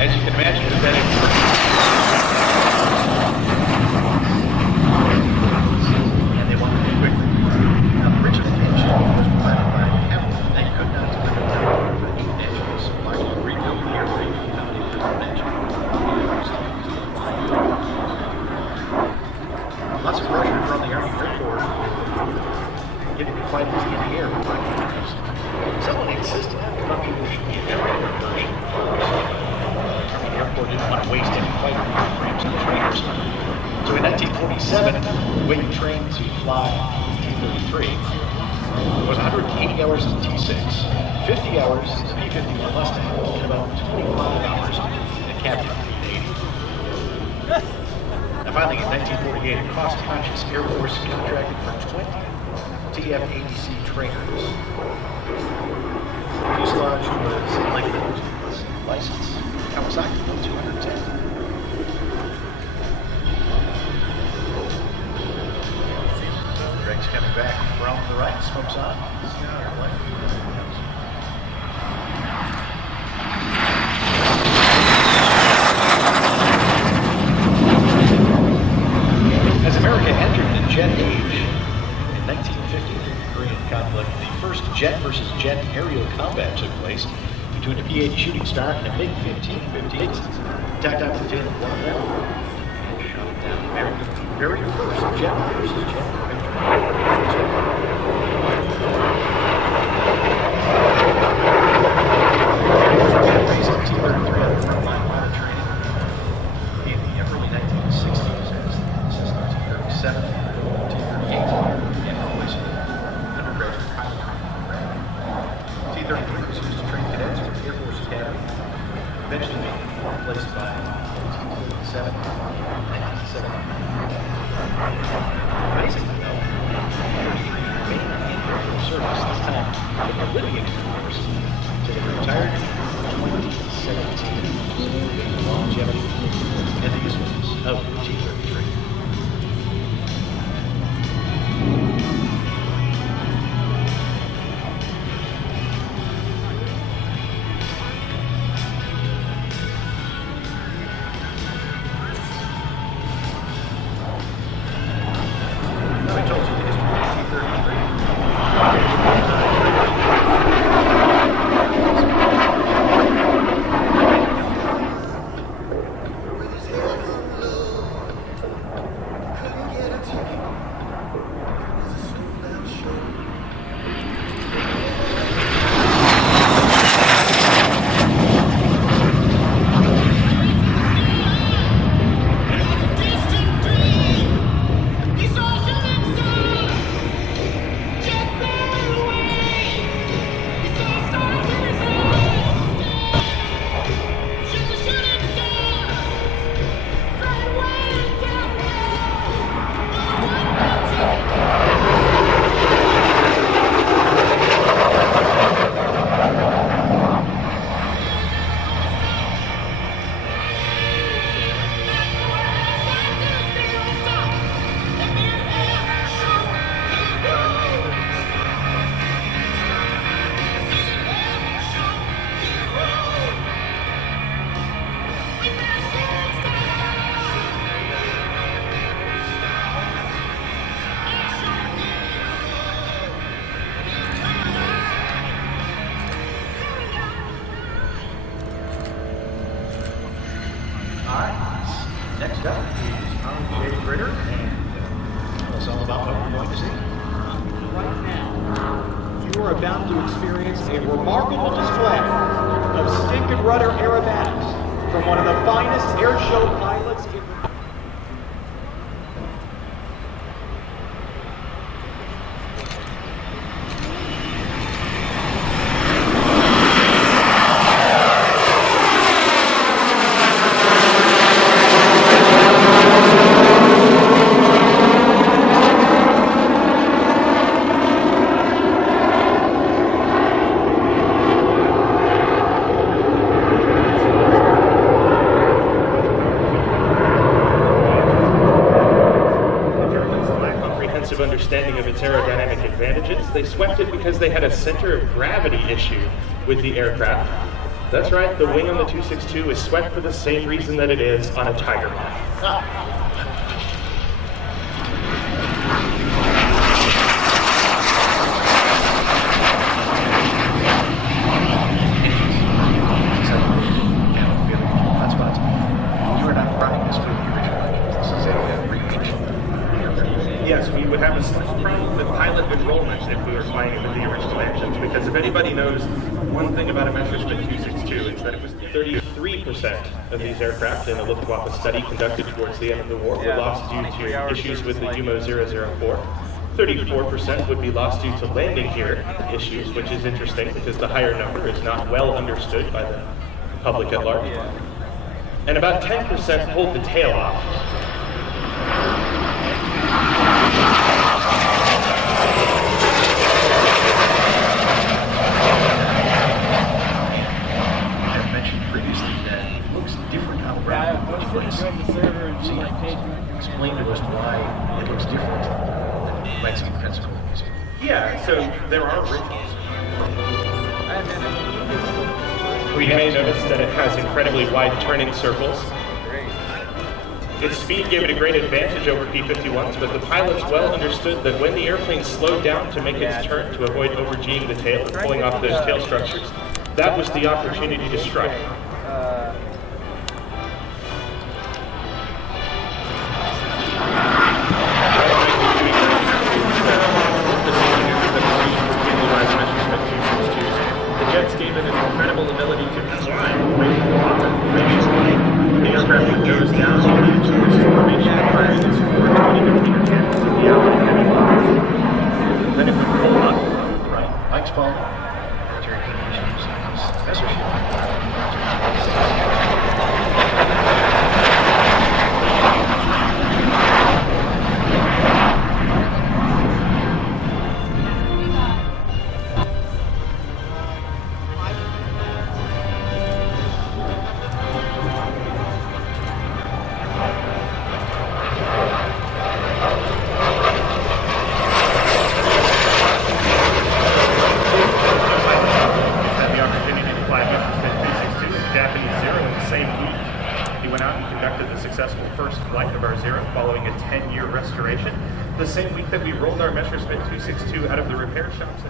As you can imagine, the bed and they want to do quickly. Now, the original engine was provided by Hamilton. They could not deliver the French engines, so why would we rebuild the airplane without a different engine? Lots of pressure from the Army Air Corps, getting the fighters in the air. Someone insisted that people should be a regular version. The airport didn't want to waste any fighter airframes and trainers. So in 1947, the way you trained to fly T-33 was 180 hours in T-6, 50 hours in the B-51 Mustang, and about 25 hours in the cabin T-80. Now finally, in 1948, a cost-conscious Air Force contracted for 20 TF-80C trainers. Fuselage was elected license. Kawasaki 210. Greg's coming back from the right, smokes on. As America entered the jet age in 1950, the Korean conflict, the first jet versus jet aerial combat took place between a P-8 Shooting Star and a MiG-15 attacked out to the tail of one of them and shot down America's very first jet versus jet T-33 on the frontline pilot training in the early 1960s as the system T-37, T-38, and always undergraduate pilot training. T-33 was used to train cadets for the Air Force Academy, eventually replaced by T-37 in 1970. Amazingly though, T-33 remained in Air Force service, this time with a living course, until they retired in 2017. The longevity and the usefulness of T-33. Next up is Tom J. Ritter, and tell us all about what we're going to see. Right now, you are about to experience a remarkable display of stick and rudder aerobatics from one of the finest air show pilots in the aerodynamic advantages. They swept it because they had a center of gravity issue with the aircraft. That's right, the wing on the 262 is swept for the same reason that it is on a Tiger Bomb. Yes, we would have a slight problem with pilot enrollment if we were flying it with the original engines, because if anybody knows one thing about a Messerschmitt Me-262, it's that it was 33% of these aircraft in a Luftwaffe study conducted towards the end of the war were lost due to issues with the UMO 004. 34% would be lost due to landing gear issues, which is interesting because the higher number is not well understood by the public at large. And about 10% pulled the tail off. I've mentioned previously that it looks different on the ground. Explain to us why it looks different than you might see in Pensacola Museum. Yeah, so there are rituals. We may notice that it has incredibly wide turning circles. Its speed gave it a great advantage over P-51s, but the pilots well understood that when the airplane slowed down to make its turn to avoid over-G'ing the tail and pulling off those tail structures, that was the opportunity to strike. The jets gave it an incredible ability to climb way too often. Previously, the aircraft would nose down into its formation environments for 20 to 10 minutes in the hour. Then it would pull up. Right. Mike's fault. Military Aviation Museum's Messerschmitt. Successful first flight of our Zero following a 10-year restoration, the same week that we rolled our Messerschmitt 262 out of the repair shops.